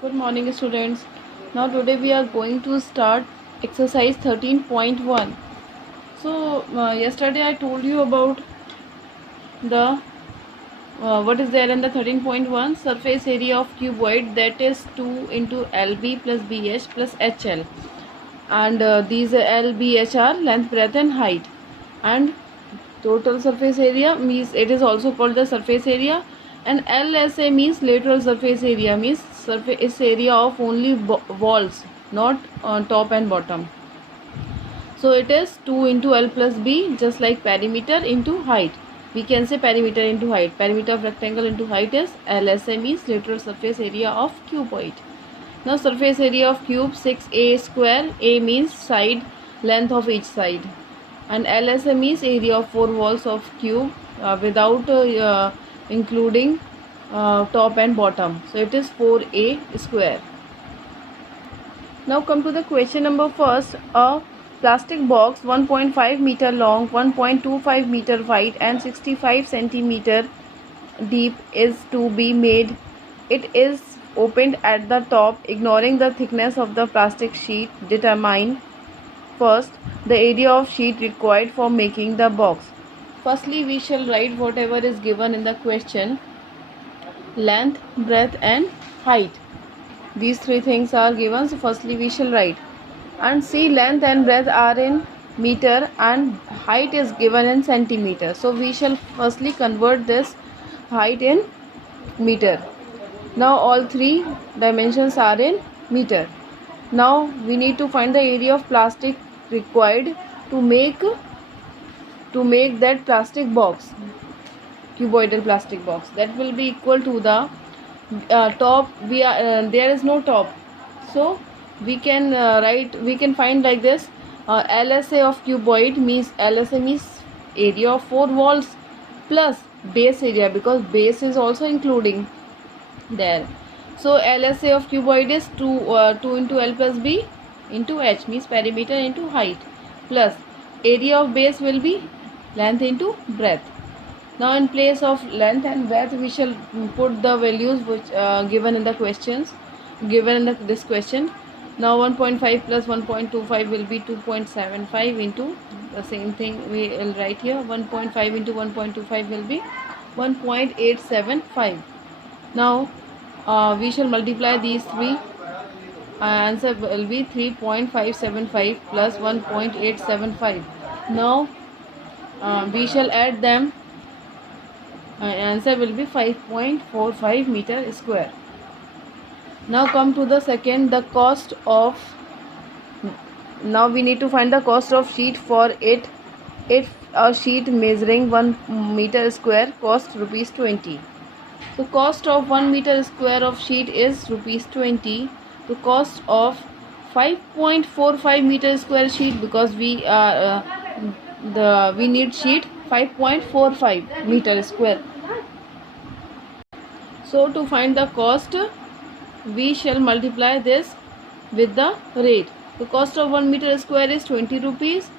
Good morning, students. Now today we are going to start exercise 13.1. So yesterday I told you about the what is there in the 13.1 surface area of cuboid, that is 2 into LB plus BH plus HL, and these LBH are length, breadth and height, and total surface area means it is also called the surface area, and LSA means lateral surface area, means surface area of only walls, not top and bottom. So it is 2 into L plus B, just like perimeter into height. We can say perimeter into height. Perimeter of rectangle into height is LSA, means lateral surface area of cuboid. Now surface area of cube 6A square. A means side, length of each side, and LSA means area of 4 walls of cube without including top and bottom. So it is 4A square. Now come to the question number first. A plastic box 1.5 meter long, 1.25 meter wide and 65 centimeter deep is to be made. It is opened at the top. Ignoring the thickness of the plastic sheet, determine first the area of sheet required for making the box. Firstly, we shall write whatever is given in the question: length, breadth and height. These three things are given. So firstly we shall write, and see, length and breadth are in meter and height is given in centimeter. So we shall firstly convert this height in meter. Now all three dimensions are in meter. Now we need to find the area of plastic required to make that plastic box, cuboidal plastic box. That will be equal to the top. There is no top, so we can find like this. LSA of cuboid means area of 4 walls plus base area, because base is also including there. So LSA of cuboid is 2 into L plus B into H, means perimeter into height, plus area of base will be length into breadth. Now in place of length and breadth we shall put the values which given in the questions, this question. Now 1.5 plus 1.25 will be 2.75 into the same thing we will write here. 1.5 into 1.25 will be 1.875. Now we shall multiply these three. Answer will be 3.575 plus 1.875. Now we shall add them. Answer will be 5.45 meter square. Now come to the second, the cost of. Now we need to find the cost of sheet for it. If a sheet measuring 1 meter square cost rupees 20. So cost of 1 meter square of sheet is rupees 20. The cost of 5.45 meter square sheet, because we need sheet 5.45 meter square. So to find the cost, we shall multiply this with the rate. The cost of 1 meter square is 20 rupees.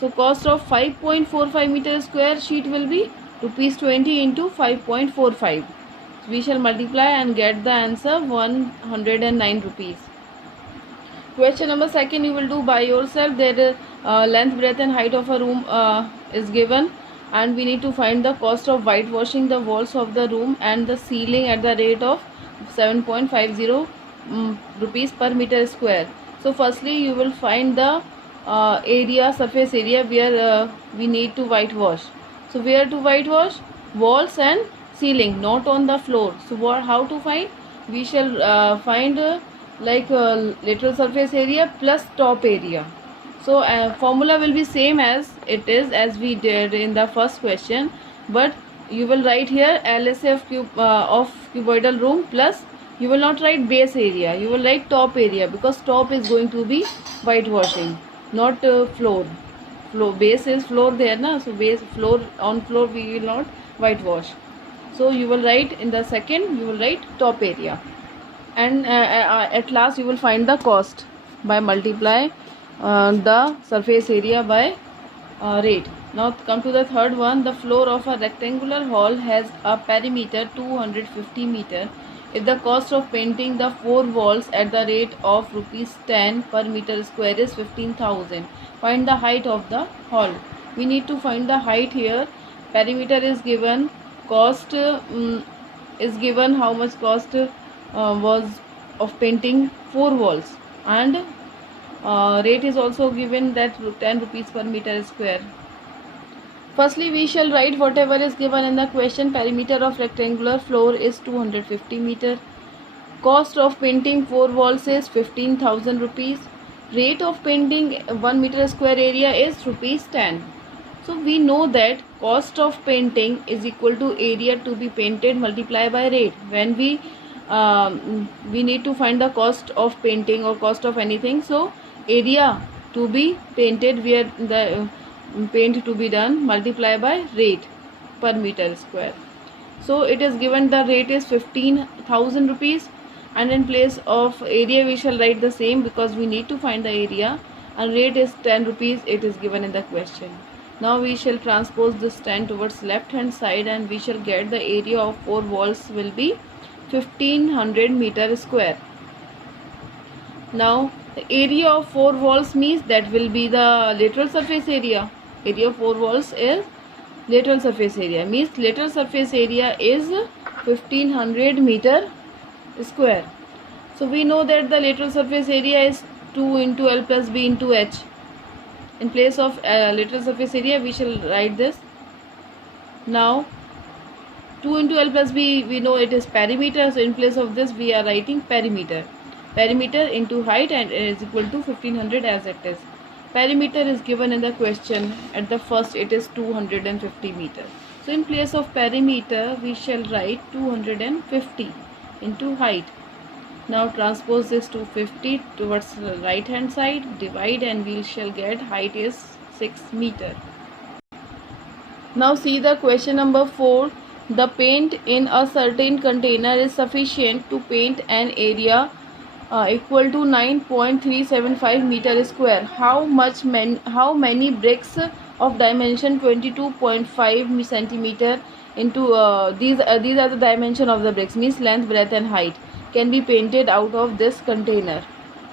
So cost of 5.45 meter square sheet will be rupees 20 into 5.45. We shall multiply and get the answer 109 rupees. Question number second you will do by yourself. There length, breadth and height of a room is given, and we need to find the cost of whitewashing the walls of the room and the ceiling at the rate of 7.50 rupees per meter square. So firstly you will find the surface area where we need to whitewash. So where to whitewash? Walls and ceiling, not on the floor. So how to find? We shall find lateral surface area plus top area. So formula will be same as it is as we did in the first question, but you will write here LSA of cuboidal room, plus you will not write base area, you will write top area, because top is going to be whitewashing, not floor. Base is floor there na, so base floor, on floor we will not whitewash. So you will write in the second, you will write top area, and at last you will find the cost by multiply the surface area by rate. Now come to the third one. The floor of a rectangular hall has a perimeter 250 meter. If the cost of painting the 4 walls at the rate of rupees 10 per meter square is 15,000, find the height of the hall. We need to find the height here. Perimeter is given, cost is given, how much cost was of painting 4 walls, and rate is also given, that 10 rupees per meter square. Firstly, we shall write whatever is given in the question. Perimeter of rectangular floor is 250 meter. Cost of painting 4 walls is 15,000 rupees. Rate of painting 1 meter square area is rupees 10. So we know that cost of painting is equal to area to be painted multiplied by rate. When we need to find the cost of painting or cost of anything, so area to be painted, where the paint to be done, multiply by rate per meter square. So it is given the rate is 15,000 rupees, and in place of area we shall write the same, because we need to find the area, and rate is 10 rupees, it is given in the question. Now we shall transpose this 10 towards left hand side, and we shall get the area of 4 walls will be 1500 meter square. Now the area of 4 walls means that will be the lateral surface area. Area of 4 walls is lateral surface area, means lateral surface area is 1500 meter square. So we know that the lateral surface area is 2 into L plus B into H. In place of lateral surface area we shall write this. Now 2 into L plus B, we know it is perimeter, so in place of this we are writing perimeter. Perimeter into height and is equal to 1500 as it is. Perimeter is given in the question. At the first it is 250 meter. So in place of perimeter we shall write 250 into height. Now transpose this 250 towards the right hand side, divide, and we shall get height is 6 meter. Now see the question number 4. The paint in a certain container is sufficient to paint an area equal to 9.375 meter square. How many bricks of dimension 22.5 centimeter into these are the dimension of the bricks, means length, breadth and height, can be painted out of this container?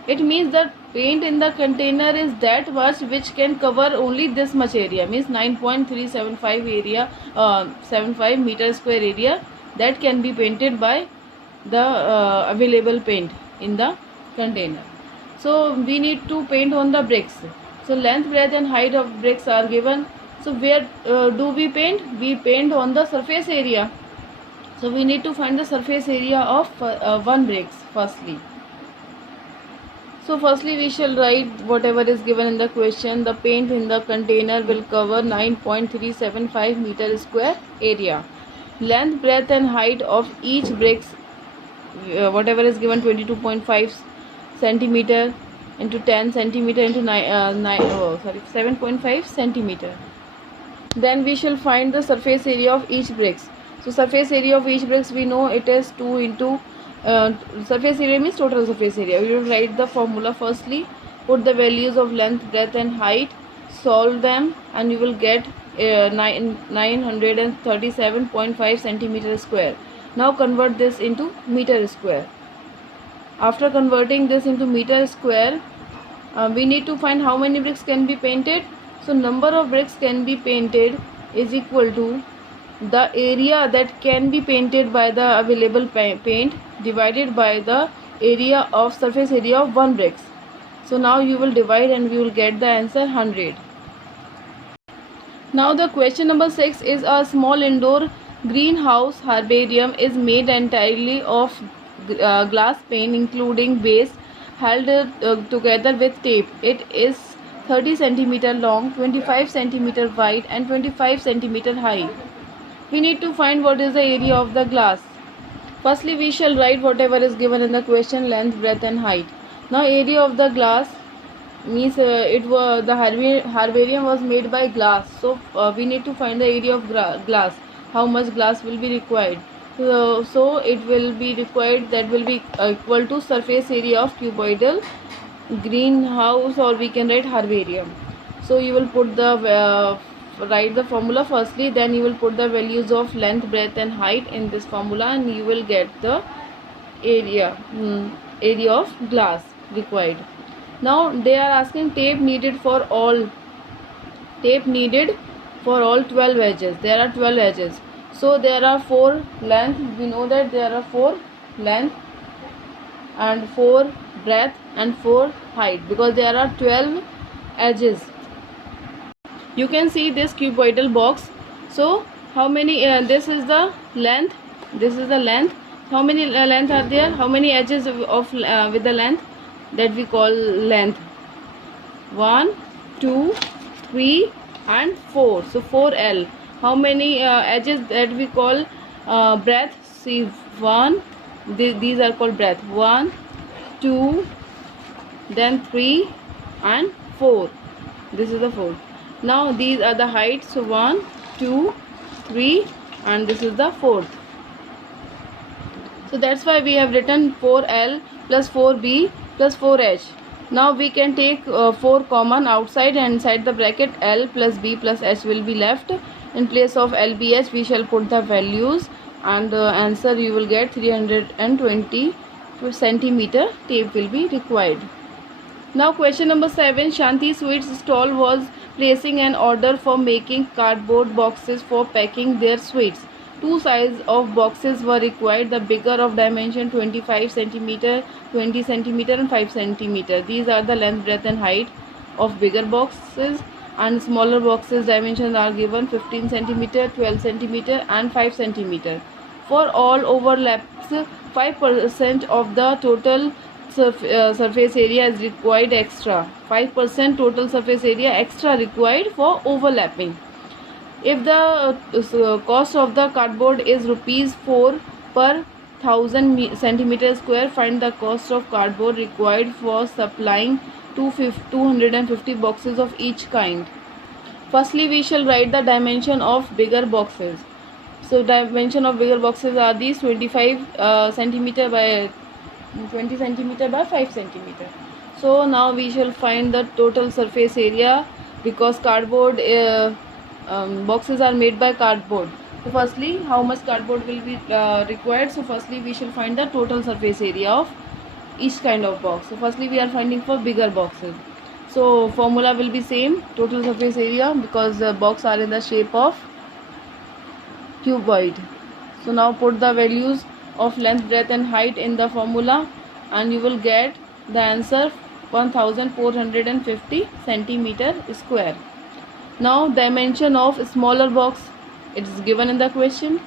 It means that paint in the container is that much which can cover only this much area, means 9.375 area 75 meter square area, that can be painted by the available paint in the container. So we need to paint on the bricks. So length, breadth and height of bricks are given. So where do we paint? We paint on the surface area. So we need to find the surface area of one bricks firstly. So firstly we shall write whatever is given in the question. The paint in the container will cover 9.375 meter square area. Length, breadth and height of each bricks, whatever is given, 22.5 centimeter into 10 centimeter into 7.5 centimeter. Then we shall find the surface area of each bricks. So surface area of each bricks, we know it is 2 into surface area means total surface area. We will write the formula firstly, put the values of length, breadth and height, solve them, and you will get 937.5 centimeter square. Now convert this into meter square. After converting this into meter square, we need to find how many bricks can be painted. So number of bricks can be painted is equal to the area that can be painted by the available paint divided by the area of surface area of one bricks. So now you will divide and you will get the answer 100. Now the question number 6 is a small indoor greenhouse herbarium is made entirely of glass pane including base held together with tape. It is 30 centimeter long, 25 centimeter wide and 25 centimeter high. We need to find what is the area of the glass. Firstly we shall write whatever is given in the question, length, breadth and height. Now area of the glass means the herbarium was made by glass. So we need to find the area of glass. How much glass will be required? So it will be required, that will be equal to surface area of cuboidal greenhouse, or we can write herbarium. So you will put the write the formula firstly, then you will put the values of length, breadth and height in this formula, and you will get the area area of glass required. Now they are asking tape needed for all 12 edges. There are 12 edges, so there are 4 length. We know that there are 4 length and 4 breadth and 4 height, because there are 12 edges. You can see this cuboidal box. So how many this is the length, how many length are there, how many edges of with the length, that we call length. 1 2 3 and 4, so 4L. How many edges that we call breadth? See, 1, these are called breadth. 1 2 then 3 and 4. This is the 4. Now these are the heights. So 1 2 3 and this is the 4th. So that's why we have written 4L plus 4B plus 4H. Now we can take 4 common outside, and inside the bracket L plus B plus H will be left. In place of LBH we shall put the values, and the answer you will get 320 centimeter tape will be required. Now question number 7. Shanti Sweets stall was placing an order for making cardboard boxes for packing their sweets. 2 sizes of boxes were required. The bigger of dimension 25 centimeter, 20 centimeter and 5 centimeter. These are the length, breadth and height of bigger boxes, and smaller boxes dimensions are given 15 centimeter, 12 centimeter and 5 centimeter. For all overlaps, 5% of the total surface area is required extra. 5% total surface area extra required for overlapping. If the cost of the cardboard is rupees 4 per 1000 centimeter square, find the cost of cardboard required for supplying 250 boxes of each kind. Firstly, we shall write the dimension of bigger boxes. So dimension of bigger boxes are these: 25 centimeter by 20 centimeter by 5 centimeter. So now we shall find the total surface area, because cardboard boxes are made by cardboard. So firstly, how much cardboard will be required? So firstly we shall find the total surface area of each kind of box. So firstly we are finding for bigger boxes. So formula will be same, total surface area, because the box are in the shape of cuboid. So now put the values of length, breadth and height in the formula, and you will get the answer 1450 centimeter square. Now dimension of smaller box, it is given in the question.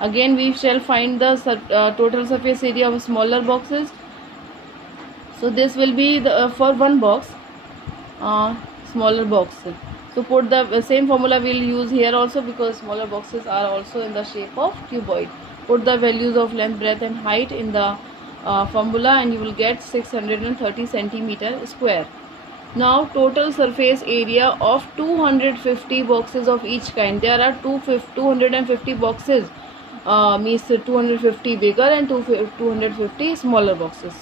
Again we shall find the total surface area of smaller boxes. So this will be the for one box, smaller box. So put the same formula we will use here also, because smaller boxes are also in the shape of cuboid. Put the values of length, breadth and height in the formula, and you will get 630 centimeter square. Now total surface area of 250 boxes of each kind. There are 250 boxes, means 250 bigger and 250 smaller boxes.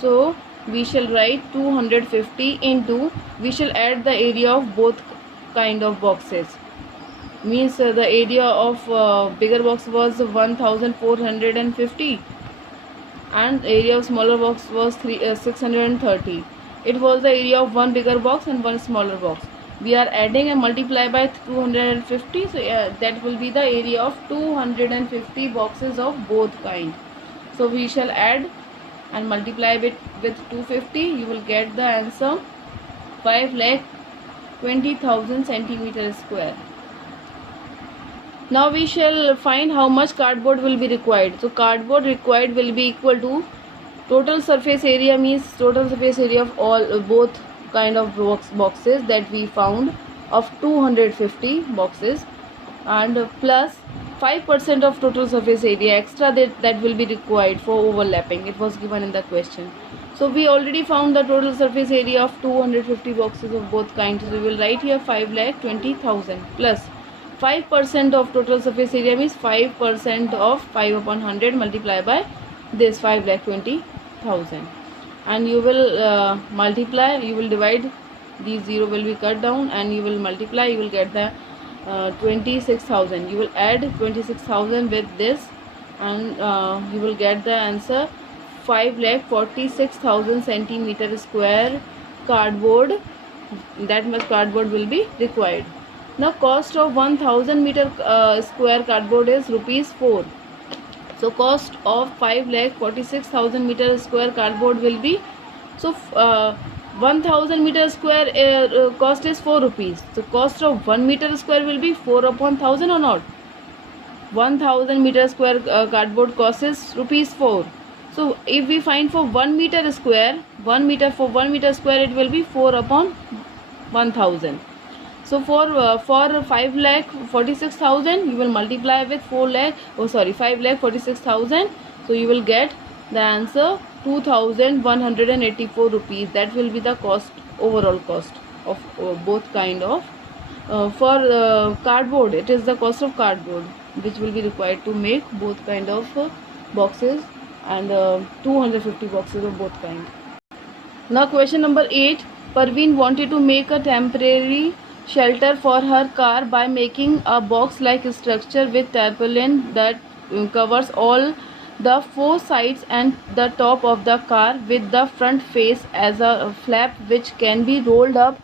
So we shall write 250 into, we shall add the area of both kind of boxes. Means the area of bigger box was 1450 and area of smaller box was 630. It was the area of one bigger box and one smaller box. We are adding and multiply by 250, so that will be the area of 250 boxes of both kind. So we shall add and multiply it with 250. You will get the answer 5,20,000 centimeter square. Now we shall find how much cardboard will be required. So cardboard required will be equal to total surface area, means total surface area of all both kind of boxes that we found of 250 boxes, and plus 5% of total surface area extra that will be required for overlapping. It was given in the question. So we already found the total surface area of 250 boxes of both kinds. So we will write here 5,20,000 plus 5% of total surface area, means 5% of 5 upon 100 multiply by this 5,20,000, and you will multiply, you will divide, these 0 will be cut down, and you will multiply, you will get the 26,000. You will add 26,000 with this, and you will get the answer 5,46,000 centimeter square cardboard. That much cardboard will be required. Now cost of 1,000 meter square cardboard is rupees 4. So cost of 5,46,000 meter square cardboard will be, so 1,000 meter square cost is 4 rupees. So cost of 1 meter square will be 4 upon 1,000 or not? 1,000 meter square cardboard cost is rupees 4. So if we find for 1 meter square, 1 meter for 1 meter square, it will be 4 upon 1,000. So for 5,46,000, you will multiply with 5,46,000. So you will get the answer 2,184 rupees. That will be the cost, overall cost of both kind of. For cardboard, it is the cost of cardboard which will be required to make both kind of boxes, and 250 boxes of both kind. Now question number 8. Parveen wanted to make a temporary shelter for her car by making a box-like structure with tarpaulin that covers all the 4 sides and the top of the car, with the front face as a flap which can be rolled up.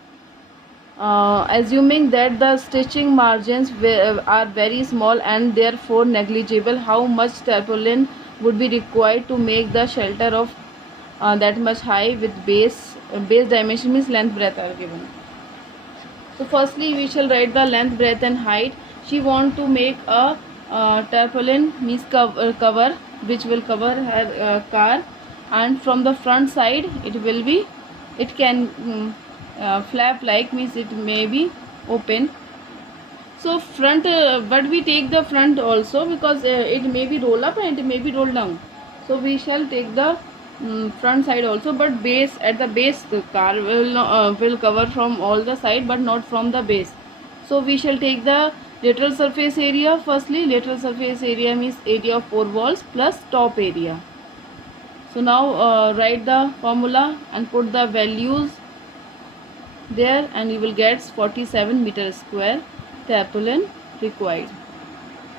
Assuming that the stitching margins are very small and therefore negligible, how much tarpaulin would be required to make the shelter of that much high, with base dimension means length, breadth are given. So firstly we shall write the length, breadth and height. She want to make a tarpaulin means cover which will cover her car, and from the front side it can flap like, means it may be open. So front, but we take the front also because it may be roll up and it may be roll down. So we shall take the front side also, but base, at the base the car will cover from all the side but not from the base. So we shall take the lateral surface area. Firstly, lateral surface area means area of 4 walls plus top area. So now write the formula and put the values there, and you will get 47 meter square tarpaulin required.